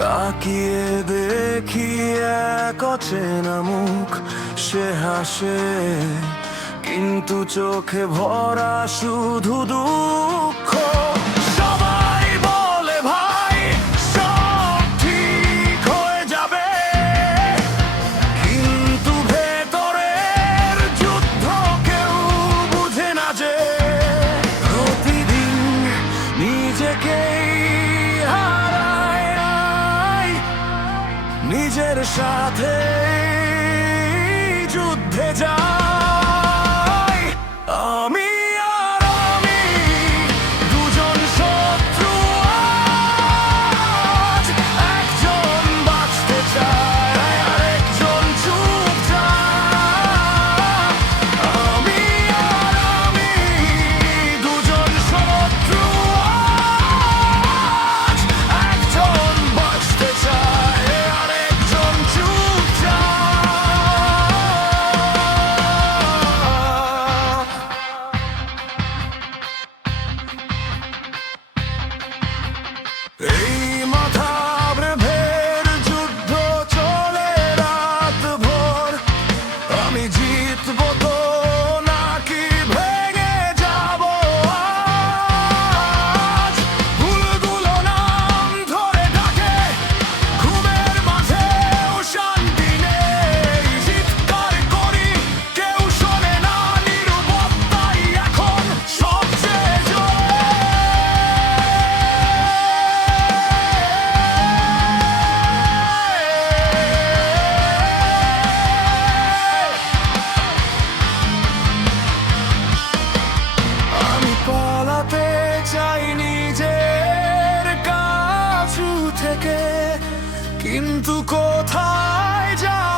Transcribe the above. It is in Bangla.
তাকিয়ে দেখি এক অচেনা মুখ, সে হাসে কিন্তু চোখে ভরা শুধু দুঃখ। সবাই বলে ভাই সব ঠিক হয়ে যাবে, কিন্তু ভেতরের যুদ্ধ কেউ বুঝে না যে প্রতিদিন নিজেকেই নিজের সাথে যুদ্ধে যাই। আমি আর আমি দুজন শত্রু, আজ একজন বাঁচতে চায় আর একজন চুপচাপ। আমি আর আমি দুজন শত্রু, আজ একজন বাঁচতে চায়। এই মাথা ব্রেভের যুদ্ধ চলে রাত ভোর, আমি জিতবো তো নাকি ভেঙে যাবো আজ। ভুলগুলো নাম ধরে ডাকে, ঘুমের মাঝেও শান্তি নেই। চিৎকার করি কেউ শোনে না, নীরবতাই এখন সবচেয়ে জোরে। পালাতে চাই নিজের কাছ থেকে, কিন্তু কোথায় যাব?